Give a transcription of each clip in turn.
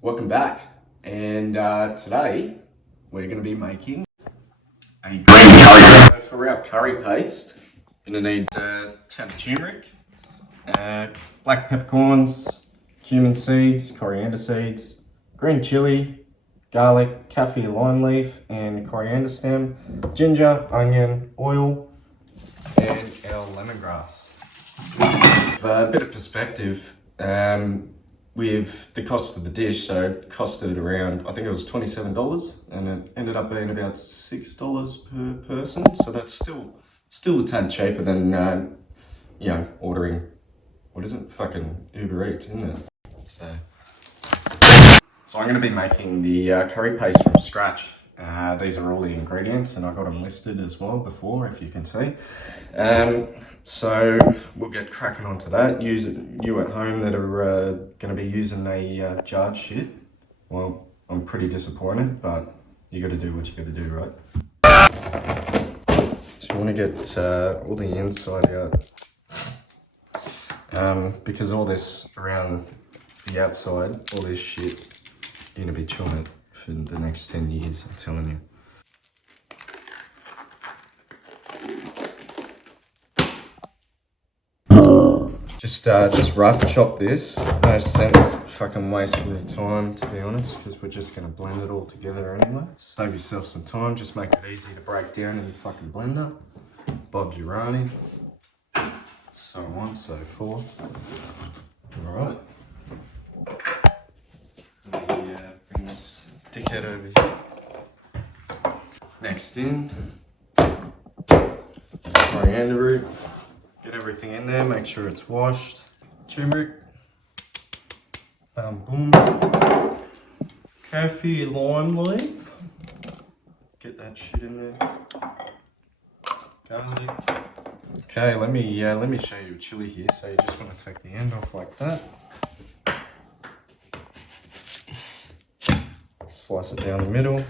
Welcome back, and today we're going to be making a green curry. So for our curry paste, you're going to need a tad of turmeric, black peppercorns, cumin seeds, coriander seeds, green chili, garlic, kaffir lime leaf, and coriander stem, ginger, onion, oil, and our lemongrass. For a bit of perspective, with the cost of the dish, so it costed around, I think it was $27, and it ended up being about $6 per person. So that's still a tad cheaper than, ordering, what is it, fucking Uber Eats, isn't it? So I'm going to be making the curry paste from scratch. These are all the ingredients, and I got them listed as well before, if you can see. So we'll get cracking onto that. You at home that are going to be using a jarred shit, well, I'm pretty disappointed, but you got to do what you got to do, right? So you want to get all the inside out, because all this around the outside, all this shit, you're going to be chewing it for the next 10 years, I'm telling you. Just rough chop this. No sense fucking wasting your time, to be honest, because we're just gonna blend it all together anyway. Save yourself some time, just make it easy to break down in your fucking blender. Bob Girani. So on, so forth. Alright. Let me bring this dickhead over here. Next in, coriander root. Get everything in there, make sure it's washed. Turmeric. Boom. Kaffir lime leaf. Get that shit in there. Garlic. Okay, let me show you a chili here. So you just want to take the end off like that. Slice it down the middle.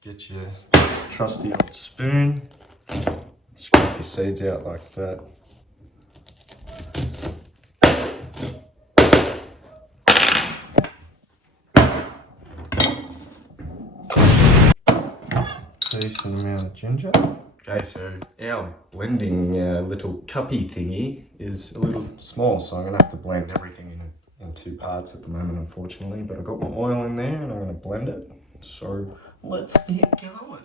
Get your trusty old spoon. Scrape your seeds out like that. Decent amount of ginger. Okay, so our blending little cuppy thingy is a little small, so I'm gonna have to blend everything in two parts at the moment, unfortunately. But I've got my oil in there and I'm gonna blend it. So let's get going.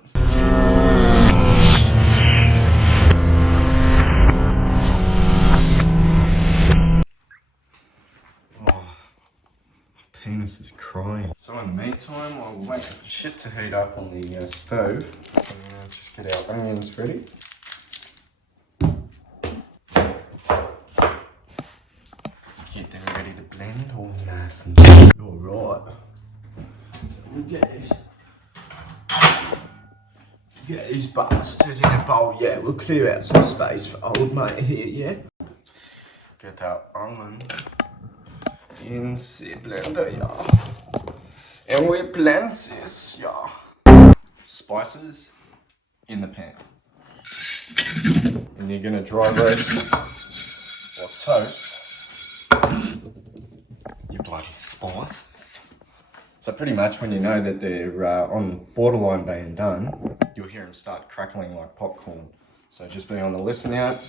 Penis is crying. So in the meantime, while we wait for shit to heat up on the stove, just get our onions ready. Get them ready to blend all nice and alright. We'll get these bastards in a bowl, yeah. We'll clear out some space for old mate here, yeah. Get that almond in the blender, yeah. And we blend this, yeah. Spices in the pan. And you're gonna dry roast or toast your bloody spices. So pretty much when you know that they're on borderline being done, you'll hear them start crackling like popcorn. So just be on the listen out.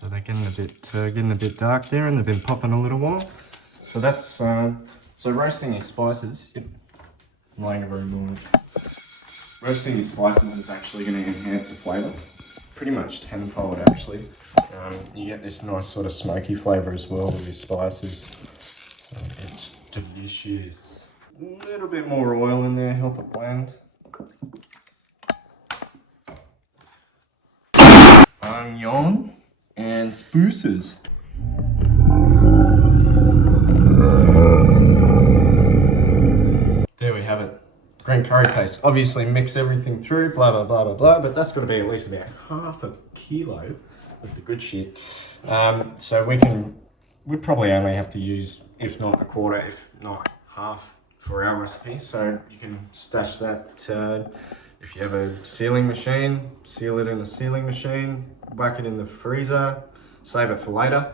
So they're getting a bit dark there, and they've been popping a little while. So that's so roasting your spices. Yep, I'm laying a room on it. Roasting your spices is actually going to enhance the flavour, pretty much tenfold actually. You get this nice sort of smoky flavour as well with your spices. So it's delicious. A little bit more oil in there, help it blend. Onion and spruces. There we have it. Green curry paste. Obviously mix everything through, blah, blah, blah, blah, blah, but that's got to be at least about half a kilo of the good shit. So we probably only have to use, if not a quarter, if not half for our recipe. So you can stash that If you have a sealing machine, seal it in a sealing machine, whack it in the freezer, save it for later.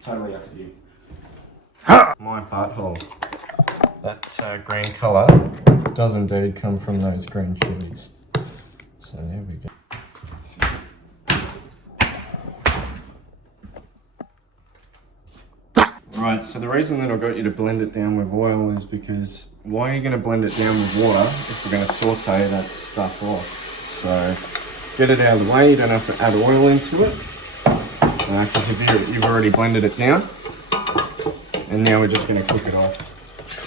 Totally up to you. My butthole. That green colour does indeed come from those green chilies. So there we go. Right, so the reason that I got you to blend it down with oil is because why are you going to blend it down with water if we're going to saute that stuff off? So get it out of the way, you don't have to add oil into it. Because you've already blended it down. And now we're just going to cook it off.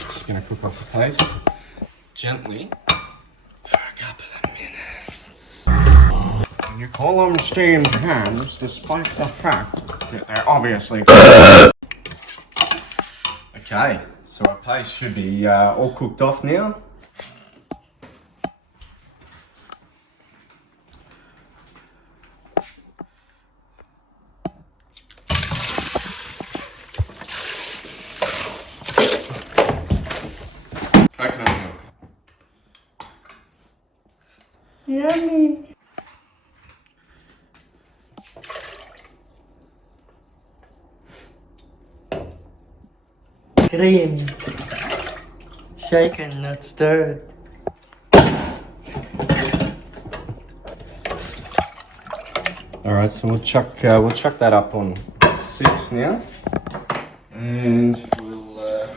Just going to cook off the paste gently for a couple of minutes. And you call them steamed hams despite the fact that they're obviously Okay, so our paste should be all cooked off now. Coconut milk. Yummy. Cream. Shaken, not stirred. Alright, so we'll chuck that up on 6 now. And we'll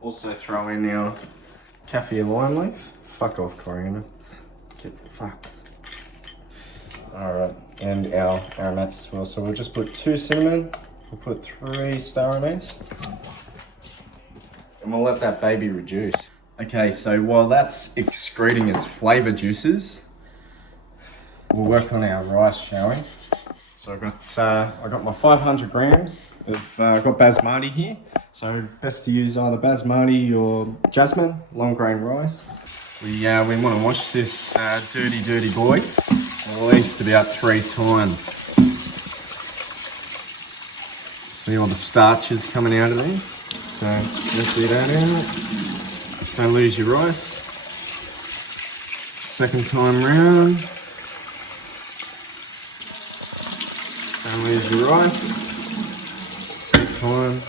also throw in our kaffir lime leaf. Fuck off, coriander. Get fucked. Alright, and our aromats as well. So we'll just put 2 cinnamon. We'll put 3 star anise. And we'll let that baby reduce. Okay, so while that's excreting its flavour juices, we'll work on our rice, shall we? So I got my 500 grams of I've got basmati here. So best to use either basmati or jasmine, long grain rice. We want to wash this dirty boy at least about 3 times. See all the starches coming out of there? So just do that out. Don't lose your rice. Second time round. Don't lose your rice. 3 times.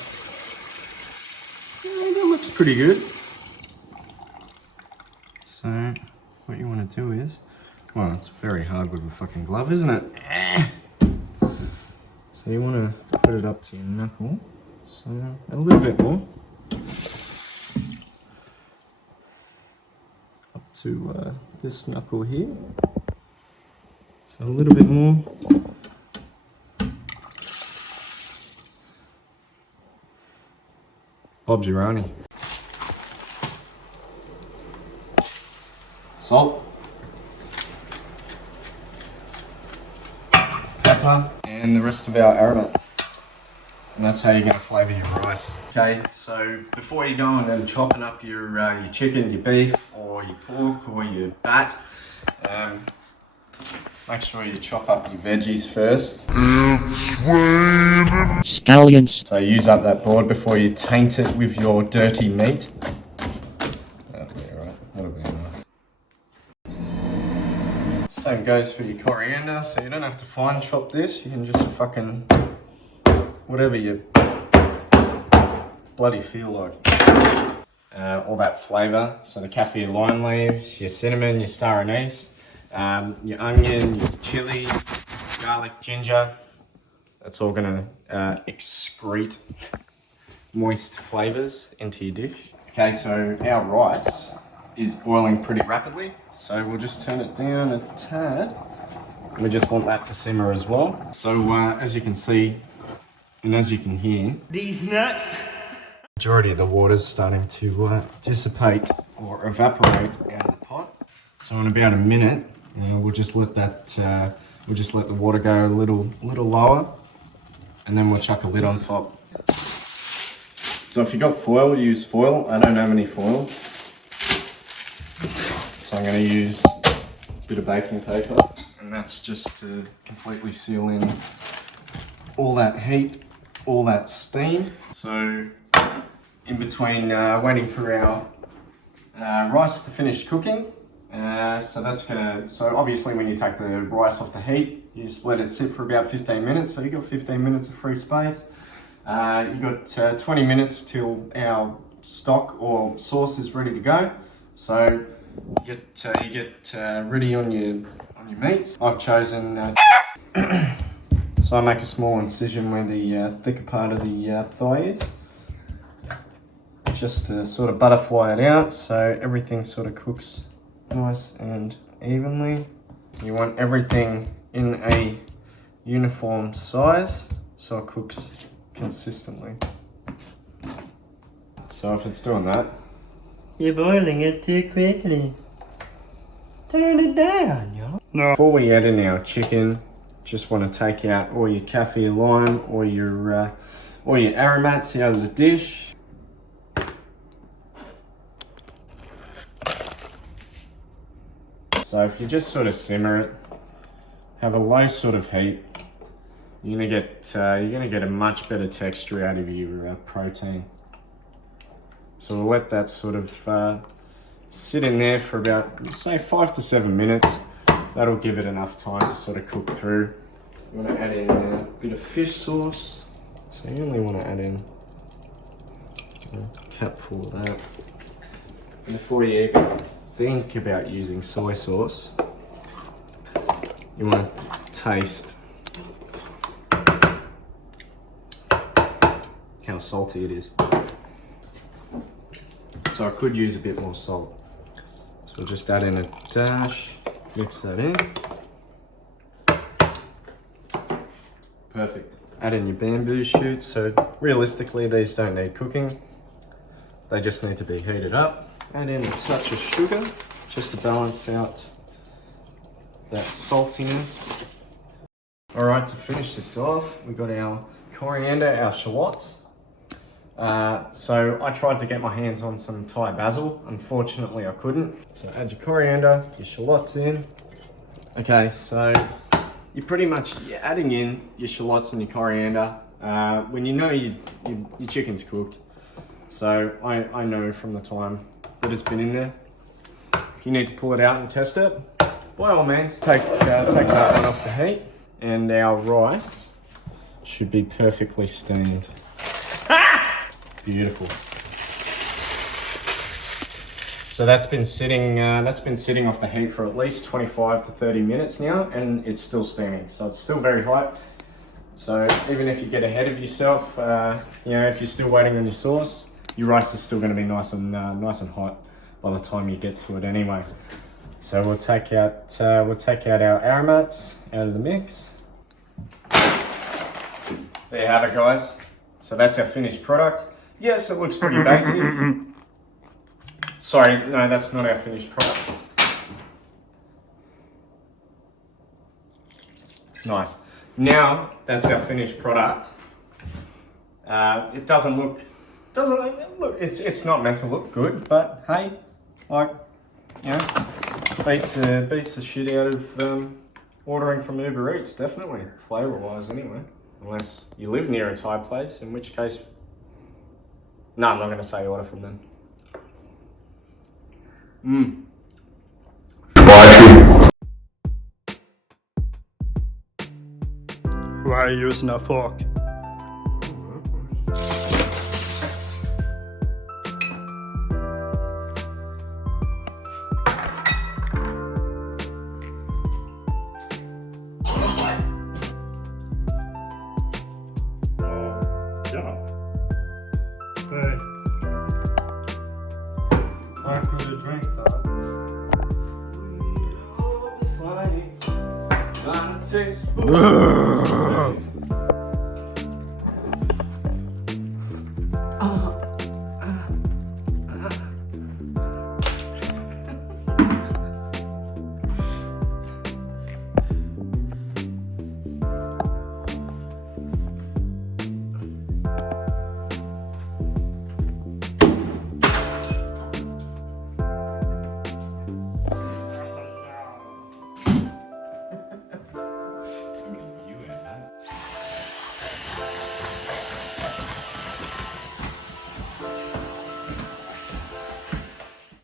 Yeah, that looks pretty good. So what you want to do is, well, it's very hard with a fucking glove, isn't it? So you want to put it up to your knuckle. So a little bit more. Up to this knuckle here. So a little bit more. Bob's your only. Salt. Pepper. And the rest of our aromats. And that's how you're going to flavour your rice. Okay, so before you go on and chopping up your chicken, your beef, or your pork, or your bat, make sure you chop up your veggies first. Scallions. So use up that board before you taint it with your dirty meat. That'll be alright, that'll be enough. Same goes for your coriander, so you don't have to fine chop this, you can just fucking whatever you bloody feel like. All that flavour, so the kaffir lime leaves, your cinnamon, your star anise, your onion, your chilli, garlic, ginger. That's all going to excrete moist flavours into your dish. Okay, so our rice is boiling pretty rapidly, so we'll just turn it down a tad. We just want that to simmer as well. So as you can see, and as you can hear, These nuts. Majority of the water's starting to dissipate or evaporate out of the pot. So in about a minute, we'll just let that the water go a little lower, and then we'll chuck a lid on top. So if you got foil, use foil. I don't have any foil, so I'm going to use a bit of baking paper, and that's just to completely seal in all that heat, all that steam. So in between waiting for our rice to finish cooking, So obviously when you take the rice off the heat, you just let it sit for about 15 minutes. So you've got 15 minutes of free space. You've got 20 minutes till our stock or sauce is ready to go. So you get ready on your meats. I've chosen, so I make a small incision where the thicker part of the thigh is. Just to sort of butterfly it out so everything sort of cooks nice and evenly. You want everything in a uniform size so it cooks consistently. So if it's doing that, You're boiling it too quickly. Turn it down, yo. No. before we add in our chicken, just want to take out all your kaffir lime or your aromats out of the dish. So if you just sort of simmer it, have a low sort of heat, you're gonna get a much better texture out of your protein. So we'll let that sort of sit in there for about, say, 5 to 7 minutes. That'll give it enough time to sort of cook through. You want to add in a bit of fish sauce. So you only want to add in a capful of that. And before you even think about using soy sauce, you want to taste how salty it is. So I could use a bit more salt. So we'll just add in a dash, mix that in. Perfect. Add in your bamboo shoots. So realistically, these don't need cooking. They just need to be heated up. Add in a touch of sugar, just to balance out that saltiness. All right, to finish this off, we've got our coriander, our shallots. So I tried to get my hands on some Thai basil. Unfortunately, I couldn't. So add your coriander, your shallots in. Okay, so you're adding in your shallots and your coriander when you know your chicken's cooked. So I know from the time that it's been in there. If you need to pull it out and test it, by all means, take that one off the heat, and our rice should be perfectly steamed. Beautiful. So that's been sitting off the heat for at least 25 to 30 minutes now, and it's still steaming. So it's still very hot. So even if you get ahead of yourself, if you're still waiting on your sauce, your rice is still going to be nice and hot by the time you get to it anyway. So we'll take out our aromats out of the mix. There you have it, guys. So that's our finished product. Yes, it looks pretty basic. Sorry, no, that's not our finished product. Nice. Now that's our finished product. It doesn't look. It's not meant to look good, but hey, beats the shit out of ordering from Uber Eats, definitely, flavour-wise anyway. Unless you live near a Thai place, in which case, no, I'm not going to say order from them. Why are you using a fork? Hey. Why could you drink that? We'll be fine. Gonna taste food.